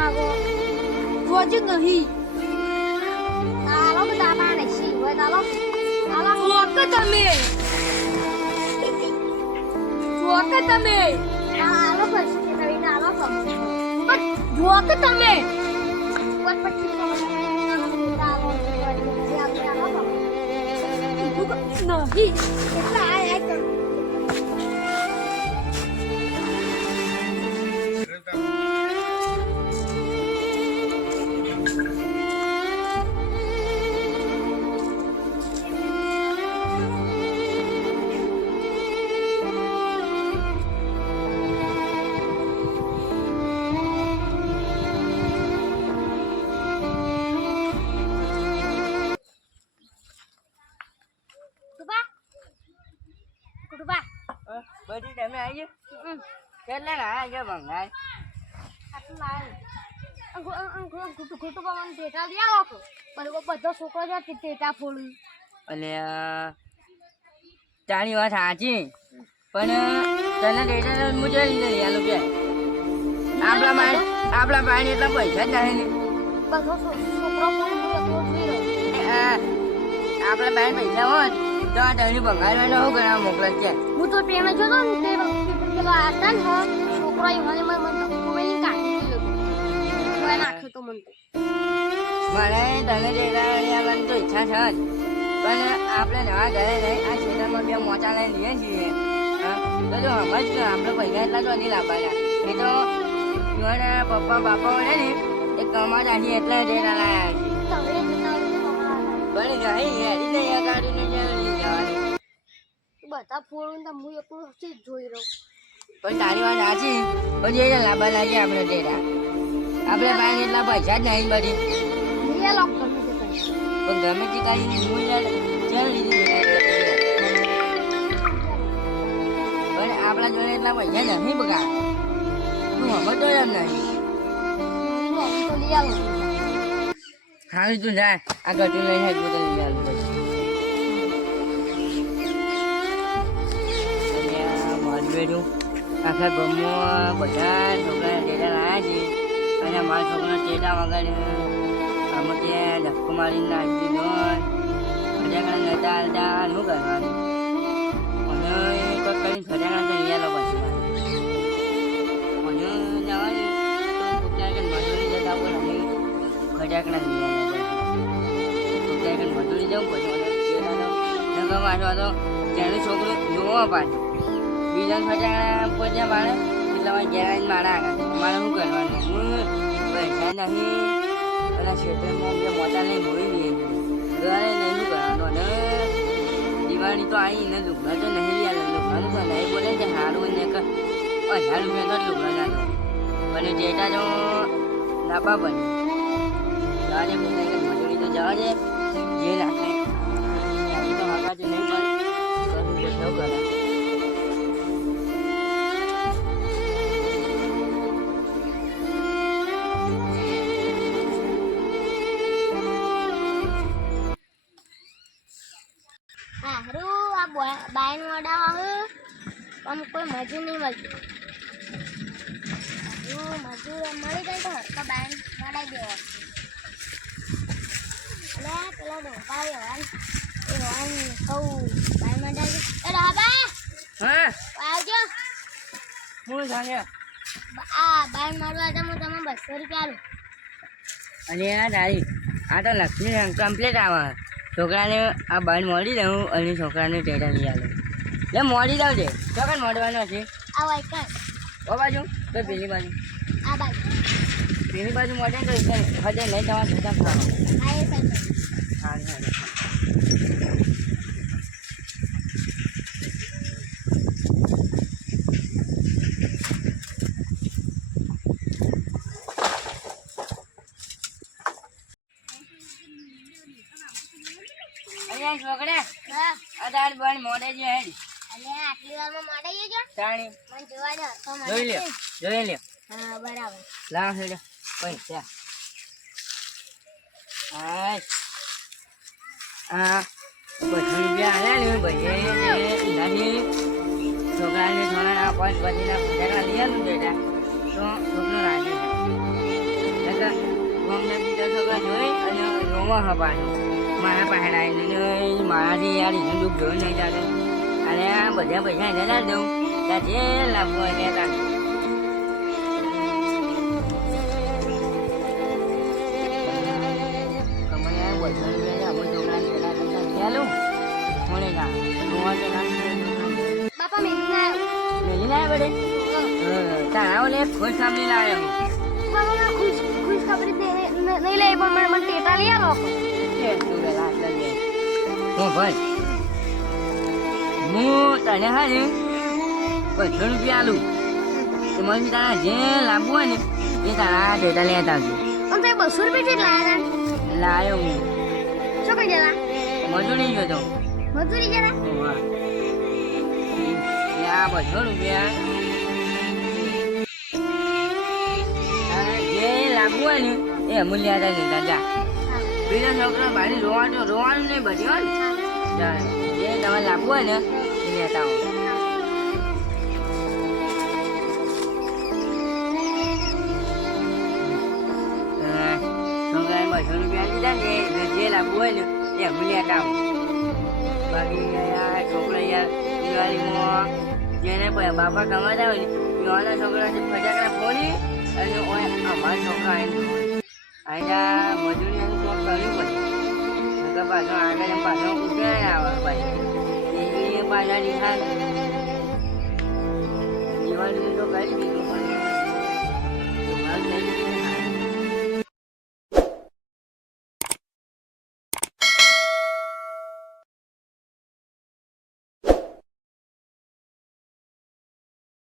માગો જોજ નહીં તારો બધા પાણે સી હોય તારો આલા જોક તમે આલો બસ કે નવીન આલો પણ જોક તમે પર પછી આલો નહીં એટલા આય કર બધી તમે આવી કેટલા ના જો ભંગાર આટલું લાવે ખોટું પાવાનું ટેટા લઈ આવો બધો છોકરો છે ટેટા ફોડું અને તારી વાત સાચી પણ તને ટેટા હું જોઈ લઈ આલું કે આપણા પાણી એટલા પૈસા જ નહીં ને બધો છોકરો આપણા પાસે પૈસા હોત તો આ તને ભંગારવાનો શું કરવા મોકલે છે હું તો પેલા જોતો ને તે પેલો આતા ને છોકરો મને મોબાઈલ કાઢી દીધો નાખ્યો તો મને મને તને ટેટા લઈ આવવાની તો ઈચ્છા છે જ પણ આપણે નવા ઘરે નહીં આ ખેતરમાં બે મોચા લઈને લઈએ છીએ તો જો સમજ આપણે પૈસા એટલા તો નહીં લાવવાના એ તો મારા પપ્પા બાપા હોય ને એ કમાતા છીએ એટલા ટેટા લાવ્યા છે પણ નહીં હેરી નહીં કાઢીને લઈ જવાનું બધા ફોડું તો હું એકલું જોઈ રહ્યો પણ તારી વાત સાચી પછી એને લાંબા લાગીએ આપણે ટેટા આપણે પાસે એટલા પૈસા જ નહીં બધી પણ ગમે તે કાંઈ હું ચાલ લીધું પણ આપણા જોડે એટલા પૈસા નહીં બગા તું સમજતો એમ નહીં સારું તું જાય આ ગટું લઈ જાય તું લઈ આવું પછી આખા ગામમાં બધા છોકરા ટેટા લાવ્યા છે અને મારા છોકરા ટેટા વગર આમાં ત્યાં ધક્કો મારીને નાખી દીધો ફટાકડા નતા હાલતા શું કરવાનું અને કોઈ કરીને ફટાકડા તો લઈ આલો પછી મને જવાનું તો મજૂરી જતા હોય અને ફટાકડા લઈ આલો પછી મજૂરી જવું પછી મને ટેટા વાંચવા તો ત્યાંનું છોકરું જોવા પાછું બીજા ફટાકડા પહોંચ્યા મારે એટલે મારે ઘેર આવીને મારા આગળ મારે શું કરવાનું હું પૈસા નહીં અને ખેતરમાં જે મોટા લઈને હોઈ ગઈ ઘરે નહીં શું કરવાનું અને દિવાળી તો આવી ને લુગડા તો નહીં લઈ આવે લુગડાનું તો નહીં બોલે છે સારું ને 1000 રૂપિયા તો લુગડા જાતો અને ડેટા તો લાંબા બને જવા દે મજૂરી તો જવા દે જે રાખે તો હકાતું નહીં પડે બધું કરે બાયન વડા આવે પણ કોઈ મજૂર નહીં મળતું મજૂર મળી જાય તો હરકા બાયન વડાઈ દેવા એટલે પેલા ડોકા એવાન કહું બાયન વડાઈ એ રાબા હા આવજો હું જાણે આ બાયન મારવા તમે 200 રૂપિયા આલું અને આ તારી આ તો લક્ષ્મી કમ્પ્લીટ આવે છોકરાને આ બાઈન મોડી દઉં અને છોકરાને ટેટા લઈ આવું એટલે મોડી દઉં છે ચોકન મોડવાનો છે આ વાઈકર ઓ બાજુ તો પેલી બાજુ આ બાજુ પેલી બાજુ મોડે તો હજે નહીં જવા છતાં ખાવા આ એ સાઈડ સારું સારું છોકરા અધાર બન મોડે જે હેડ અલે આટલી વારમાં મોડે જજો તાણી મને જોવા દો તો જોઈ લે હા બરાબર લાવ હેડ પૈસા આ બધું રૂપિયા આલ્યા ને ભાઈએ એનાથી છોકરાને થોડા 5 બજીના ફટાકડા લઈ આવ્યું બેટા તો છોકરો રાજી થાય જોઈ અને રોવા હા પાછું મારા પાસે આવીને મારાથી યાર એનું દુઃખ જોયું નહીં ચાલે અને આ બધા પૈસા એને ના દઉં ત્યાં જે લાભો એને ત્યાં કમાઈ આવ્યો બધા રૂપિયા અમુક છોકરાને પેલા કરતા ચાલું કોણે ના રોવા તો ના બાપા મેં ના મેલી ના પડે તારા ઓલે ખુશ સાંભળી લાવ્યો બાપા મને ખુશ ખબર નહીં લે પણ મને ટેટા લઈ આવો હું ભાઈ હું તને હા ને 500 રૂપિયા આલું તો મને તારા જે લાવવું હોય ને એ તારા ડેટા લેતા આવજો અને તે 200 રૂપિયા જેટલા લાયા લાયો હું શું કહી દેલા મજૂરી જોતો મજૂરી જરા આ 200 રૂપિયા જે લાવવું હોય ને એ અમૂલ્ય હતા ને દાદા બીજા છોકરા ભાઈ રોવાનું નહીં બધી હોય ને જે તમારે લાવવું હોય ને એ લેતા આવો છોકરાએ 200 રૂપિયા લીધા ને જે લાવવું હોય ને એ અમે લેતા આવો બાકી યાર છોકરા યાર દિવાળીમાં જેને બાપા કમાતા હોય ને એવાના છોકરાને ફટાકડા ફોડી અને અમારા છોકરા અહીંયા મજૂરી કોક કરવી પડે પાછો આગળ પાછો ઉતરાય આવે ભાઈ એ પાછા દિવાળી તો કરી દીધું